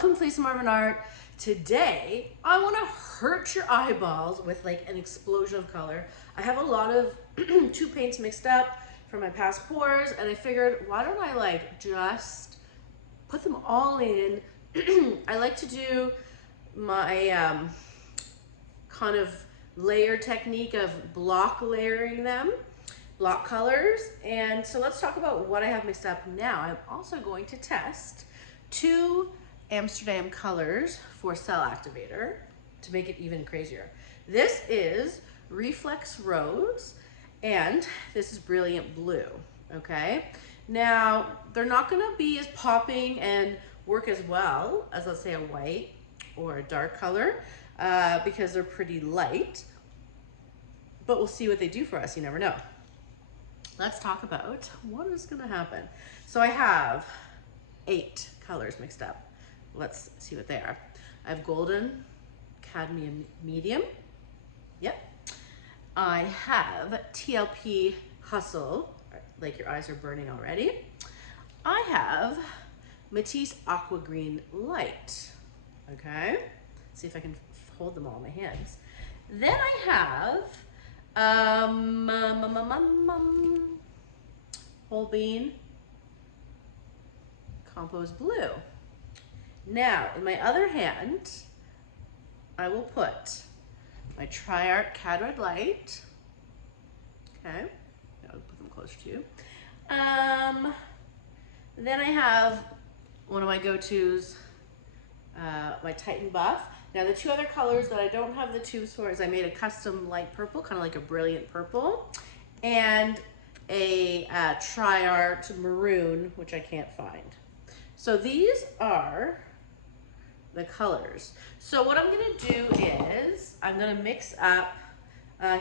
Welcome to Lisa Marvin Art. Today, I want to hurt your eyeballs with like an explosion of color. I have a lot of two paints mixed up from my past pours, and I figured, why don't I like just put them all in? I like to do my kind of layer technique of block layering them, block colors. And so let's talk about what I have mixed up now. I'm also going to test 2 Amsterdam colors for Cell Activator to make it even crazier. This is Reflex Rose and this is Brilliant Blue, okay? Now, they're not gonna be as popping and work as well as, let's say, a white or a dark color because they're pretty light, but we'll see what they do for us, you never know. Let's talk about what is gonna happen. So I have 8 colors mixed up. Let's see what they are. I have Golden, Cadmium Medium. Yep. I have TLP Hustle, like your eyes are burning already. I have Matisse Aqua Green Light. Okay. See if I can hold them all in my hands. Then I have Whole Bean Compost Blue. Now, in my other hand, I will put my Tri-Art Cad Red Light. Okay, I'll put them closer to you. Then I have one of my go-tos, my Titan Buff. Now, the 2 other colors that I don't have the tubes for is I made a custom light purple, kind of like a brilliant purple, and a Tri-Art Maroon, which I can't find. So these are the colors. So what I'm gonna do is I'm gonna mix up,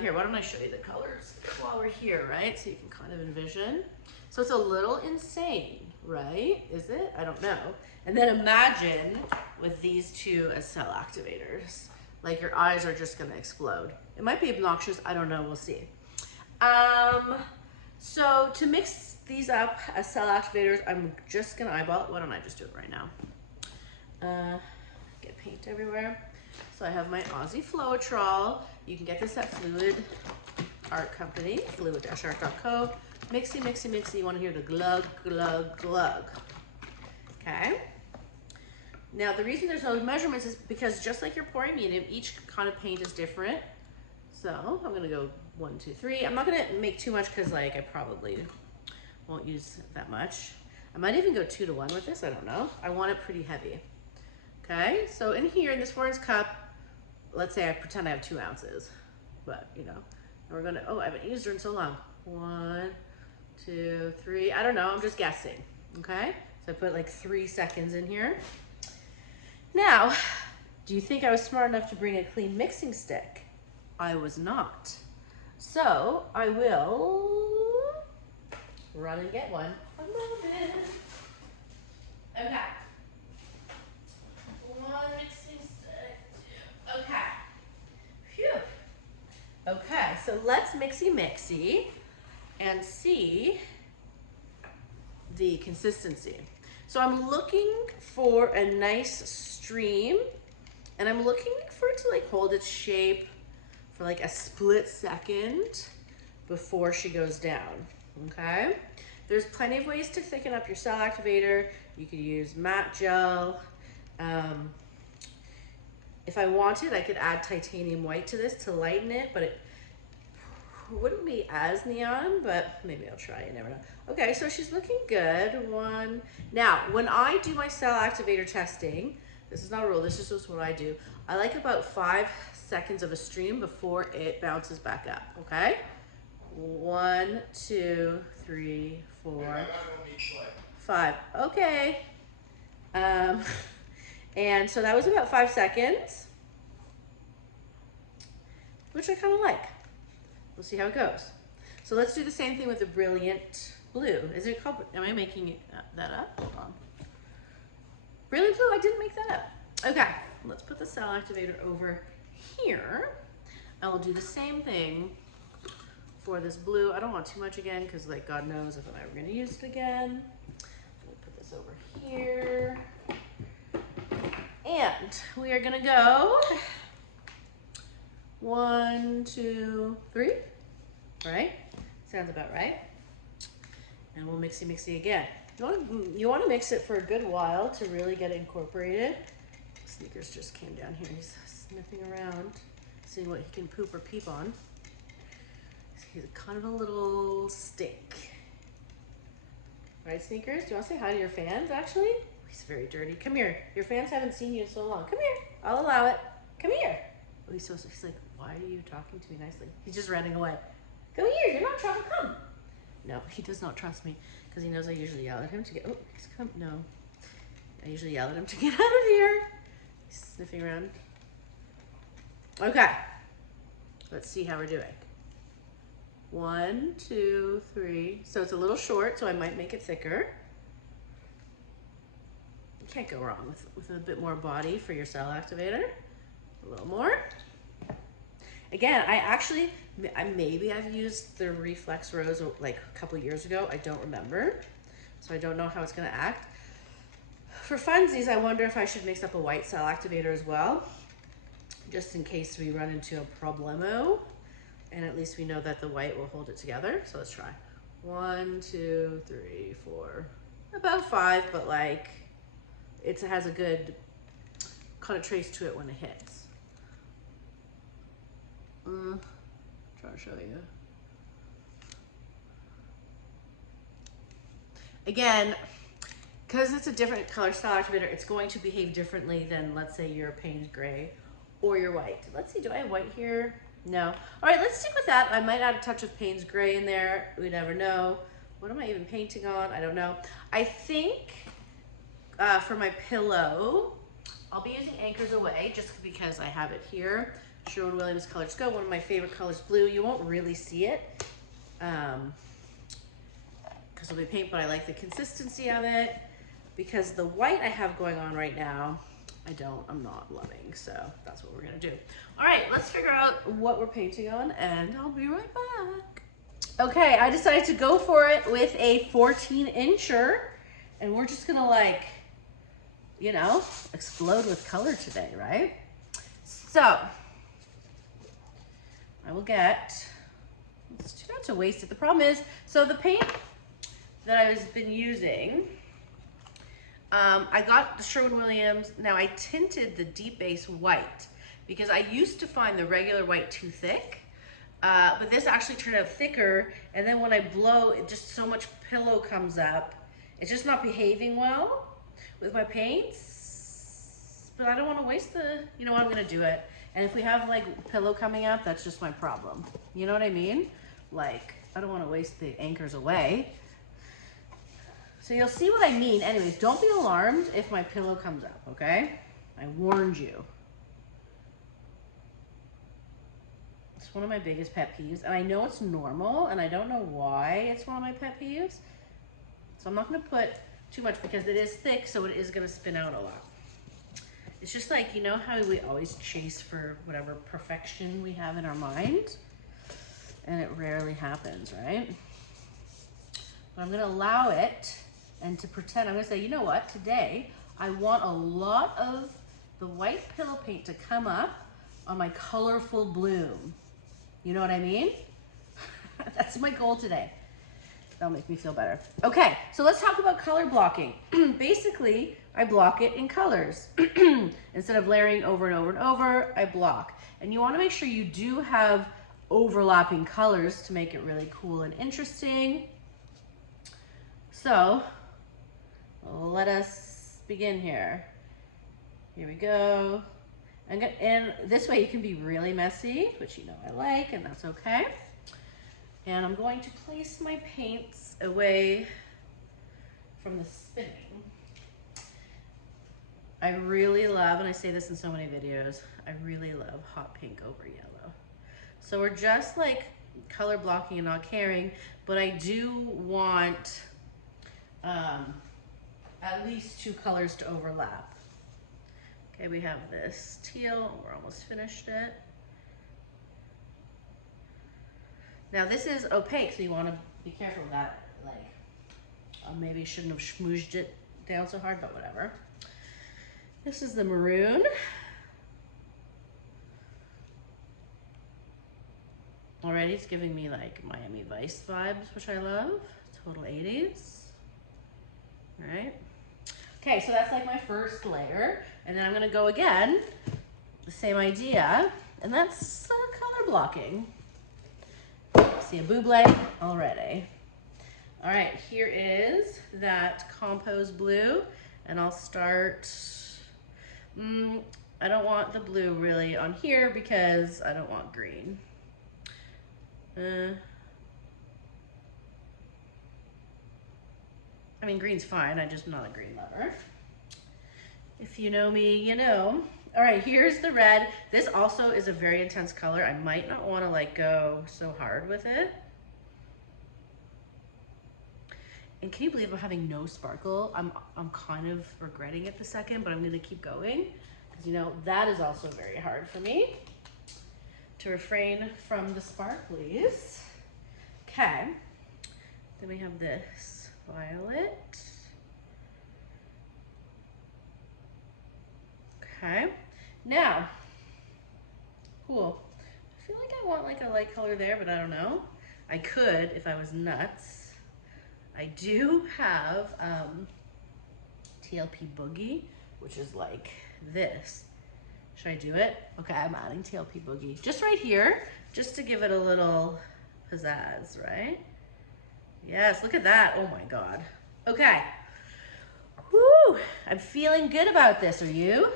here, why don't I show you the colors while we're here, right? So you can kind of envision. So it's a little insane, right? Is it? I don't know. And then imagine with these 2 as cell activators. Like your eyes are just gonna explode. It might be obnoxious, I don't know, we'll see. So to mix these up as cell activators, I'm just gonna eyeball it. Why don't I just do it right now? Get paint everywhere. So I have my Aussie Floetrol. You can get this at Fluid Art Company, fluid-art.co. Mixy, mixy, mixy. You wanna hear the glug, glug, glug. Okay. Now the reason there's no measurements is because just like you're pouring medium, each kind of paint is different. So I'm gonna go 1, 2, 3. I'm not gonna make too much because like I probably won't use that much. I might even go 2 to 1 with this, I don't know. I want it pretty heavy. Okay, so in here, in this 4-ounce cup, let's say I pretend I have 2 ounces, but you know, and we're gonna, oh, I haven't used her in so long. 1, 2, 3, I don't know, I'm just guessing, okay? So I put like 3 seconds in here. Now, do you think I was smart enough to bring a clean mixing stick? I was not. So I will run and get one. I love it. Okay. 1 mixing stick, 2. Okay. Phew. Okay, so let's mixy and see the consistency. So I'm looking for a nice stream, and I'm looking for it to like hold its shape for like a split second before she goes down, okay? There's plenty of ways to thicken up your cell activator. You could use matte gel. If I wanted, I could add titanium white to this to lighten it, but it wouldn't be as neon, but maybe I'll try, you never know. Okay, so she's looking good. 1. Now, when I do my cell activator testing, this is not a rule, this is just what I do. I like about 5 seconds of a stream before it bounces back up, okay? 1, 2, 3, 4, 5. Okay. And so that was about 5 seconds, which I kind of like. We'll see how it goes. So let's do the same thing with the Brilliant Blue. Is it called, am I making that up? Hold on. Brilliant Blue, I didn't make that up. Okay, let's put the cell activator over here. I will do the same thing for this blue. I don't want too much again because like God knows if I'm ever gonna use it again. We'll put this over here. And we are gonna go 1, 2, 3, right? Sounds about right. And we'll mixy again. You want to mix it for a good while to really get it incorporated. Sneakers just came down here. He's sniffing around, seeing what he can poop or peep on. He's kind of a little stink. Right, Sneakers? Do you want to say hi to your fans, actually? He's very dirty. Come here. Your fans haven't seen you in so long. Come here. I'll allow it. Come here. Oh, he's like, why are you talking to me nicely? He's just running away. Come here. You're not in trouble. Come. No, he does not trust me because he knows I usually yell at him to get, oh, he's come, no. I usually yell at him to get out of here. He's sniffing around. Okay. Let's see how we're doing. 1, 2, 3. So it's a little short, so I might make it thicker. You can't go wrong with a bit more body for your cell activator. A little more. Again, maybe I've used the Reflex Rose like a couple years ago. I don't remember, so I don't know how it's gonna act. For funsies, I wonder if I should mix up a white cell activator as well, just in case we run into a problemo, and at least we know that the white will hold it together. So let's try. 1, 2, 3, 4, about 5, but like it has a good kind of trace to it when it hits. Trying to show you. Again, because it's a different color cell activator, it's going to behave differently than, let's say, your Payne's gray or your white. Let's see, do I have white here? No. All right, let's stick with that. I might add a touch of Payne's gray in there. We never know. What am I even painting on? I don't know. I think for my pillow, I'll be using Anchors Away just because I have it here. Sherwin-Williams Colors Go, one of my favorite colors, blue. You won't really see it because it'll be paint, but I like the consistency of it because the white I have going on right now, I'm not loving, so that's what we're gonna do. All right, let's figure out what we're painting on and I'll be right back. Okay, I decided to go for it with a 14-incher and we're just gonna like, you know, explode with color today, right? So, I will get, it's too bad to waste it. The problem is, so the paint that I've been using, I got the Sherwin-Williams. Now I tinted the deep base white because I used to find the regular white too thick, but this actually turned out thicker. And then when I blow, it just so much pillow comes up. It's just not behaving well with my paints, but I don't want to waste you know what, I'm gonna do it. And if we have like pillow coming up, that's just my problem. You know what I mean? Like, I don't want to waste the Anchors Away. So you'll see what I mean. Anyways, don't be alarmed if my pillow comes up, okay? I warned you. It's one of my biggest pet peeves, and I know it's normal, and I don't know why it's one of my pet peeves. So I'm not gonna put too much because it is thick, so it is gonna spin out a lot. It's just like, you know how we always chase for whatever perfection we have in our mind? And it rarely happens, right? But I'm gonna allow it and to pretend, I'm gonna say, you know what, today I want a lot of the white pillow paint to come up on my colorful bloom. You know what I mean? That's my goal today. That'll make me feel better. Okay, so let's talk about color blocking. Basically, I block it in colors. Instead of layering over and over and over, I block. And you wanna make sure you do have overlapping colors to make it really cool and interesting. So, let us begin here. Here we go. And this way you can be really messy, which you know I like, and that's okay. And I'm going to place my paints away from the spinning. I really love, and I say this in so many videos, I really love hot pink over yellow. So we're just like color blocking and not caring, but I do want at least 2 colors to overlap. Okay, we have this teal, we're almost finished it. Now this is opaque, so you want to be careful of that. Like, maybe shouldn't have schmoozed it down so hard, but whatever. This is the maroon. Already it's giving me like Miami Vice vibes, which I love. Total 80s. All right. Okay, so that's like my first layer. And then I'm gonna go again, the same idea, and that's color blocking. See a buble already. All right, here is that composed blue, and I'll start, I don't want the blue really on here because I don't want green. I mean, green's fine, I'm just not a green lover. If you know me, you know. All right, here's the red. This also is a very intense color. I might not want to like go so hard with it. And can you believe I'm having no sparkle? I'm kind of regretting it the second, but I'm gonna keep going. Because you know, that is also very hard for me to refrain from the sparklies. Okay, then we have this violet. Okay, now, cool. I feel like I want like a light color there, but I don't know. I could if I was nuts. I do have TLP Boogie, which is like this. Should I do it? Okay, I'm adding TLP Boogie. Just right here, just to give it a little pizzazz, right? Yes, look at that. Oh my God. Okay. Woo! I'm feeling good about this. Are you?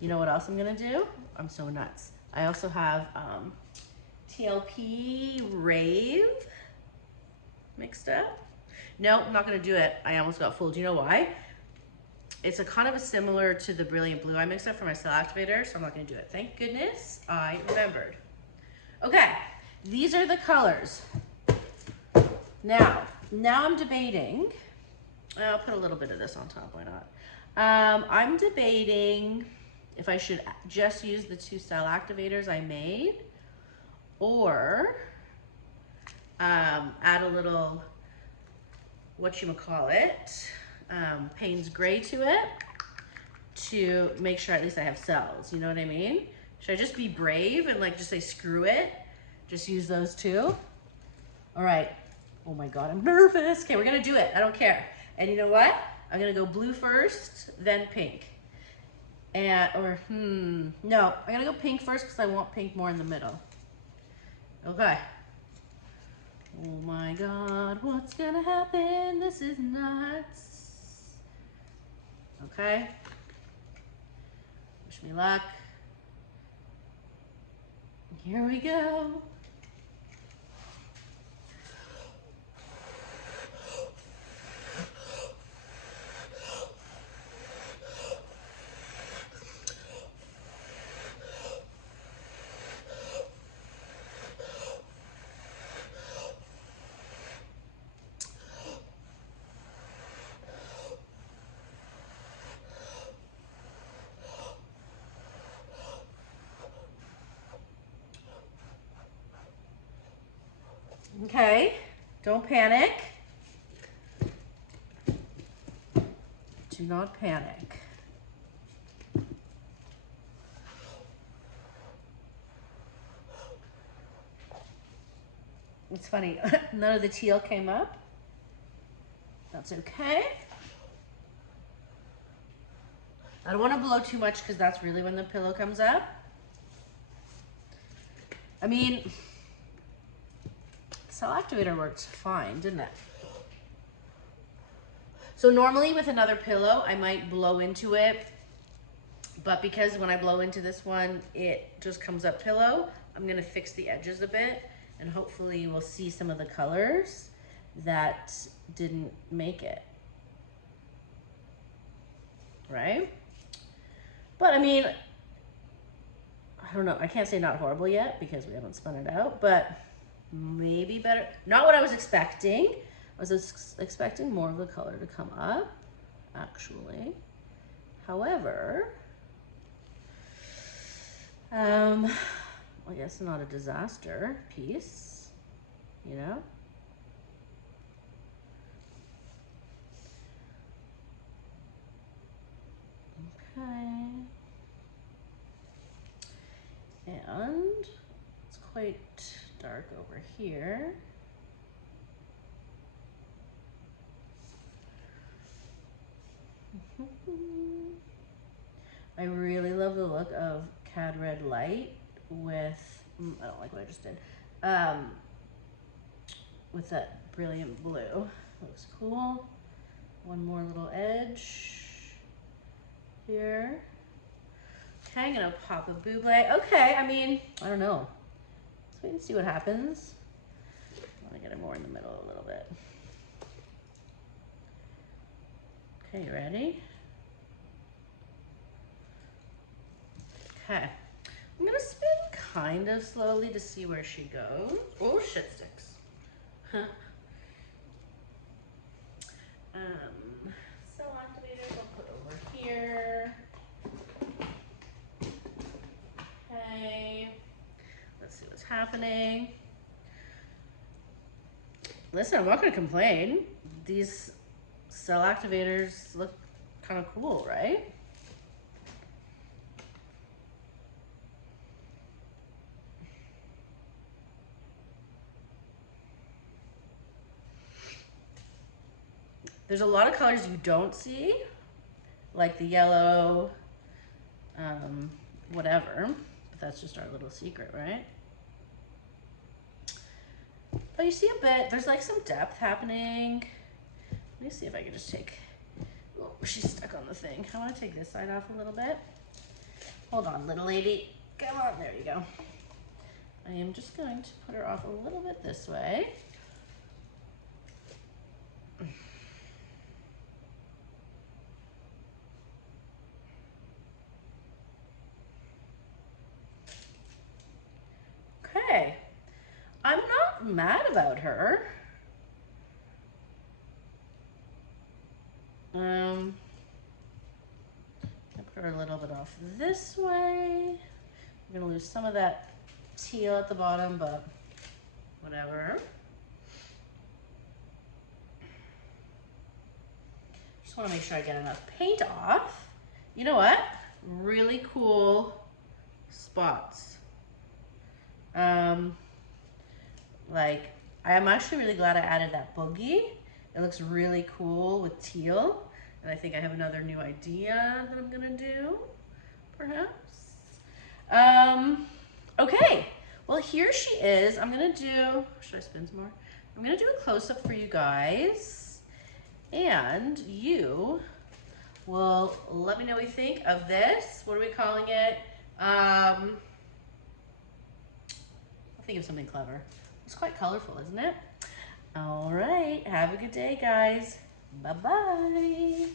You know what else I'm gonna do? I'm so nuts. I also have TLP Rave mixed up. No, I'm not gonna do it. I almost got fooled. Do you know why? It's a kind of a similar to the Brilliant Blue I mixed up for my Cell Activator, so I'm not gonna do it. Thank goodness I remembered. Okay, these are the colors. Now I'm debating, I'll put a little bit of this on top, why not? I'm debating if I should just use the 2 Cell Activators I made, or add a little, whatchamacallit, Payne's Gray to it to make sure at least I have cells, you know what I mean? Should I just be brave and like just say screw it? Just use those 2? All right. Oh my God, I'm nervous. Okay, we're gonna do it. I don't care. And you know what? I'm gonna go blue first, then pink. And, no, I'm gonna go pink first because I want pink more in the middle. Okay. Oh my God, what's gonna happen? This is nuts. Okay. Wish me luck. Here we go. Okay, don't panic. Do not panic. It's funny, none of the teal came up. That's okay. I don't want to blow too much because that's really when the pillow comes up. I mean, Cell Activator worked fine, didn't it? So normally with another pillow, I might blow into it, but because when I blow into this one, it just comes up pillow, I'm gonna fix the edges a bit, and hopefully we'll see some of the colors that didn't make it, right? But I mean, I don't know, I can't say not horrible yet because we haven't spun it out, but maybe better. Not what I was expecting. I was expecting more of the color to come up, actually. However, I guess not a disaster piece, you know? Okay. And it's quite dark over here. I really love the look of Cad Red Light with, I don't like what I just did, with that brilliant blue. Looks cool. One more little edge here. Okay, I'm gonna pop a buble. Okay, I mean, I don't know. Let's wait and see what happens. I wanna get it more in the middle a little bit. Okay, you ready? Okay. I'm gonna spin kind of slowly to see where she goes. Oh, shit sticks. Huh. Cell activators I'll put over here. Okay. Let's see what's happening. Listen, I'm not gonna complain. These cell activators look kind of cool, right? There's a lot of colors you don't see, like the yellow, whatever, but that's just our little secret, right? But you see a bit, there's like some depth happening. Let me see if I can just take, oh, she's stuck on the thing. I want to take this side off a little bit. Hold on, little lady. Come on, there you go. I am just going to put her off a little bit this way. Okay, I'm not mad about her. I'll put her a little bit off this way. I'm gonna lose some of that teal at the bottom, but whatever. Just wanna make sure I get enough paint off. You know what? Really cool spots. Like, I'm actually really glad I added that boogie. It looks really cool with teal. And I think I have another new idea that I'm gonna do, perhaps. Okay, well here she is. I'm gonna do, should I spin some more? I'm gonna do a close-up for you guys. And you will let me know what you think of this. What are we calling it? I'll think of something clever. It's quite colorful, isn't it? All right, have a good day, guys. Bye-bye.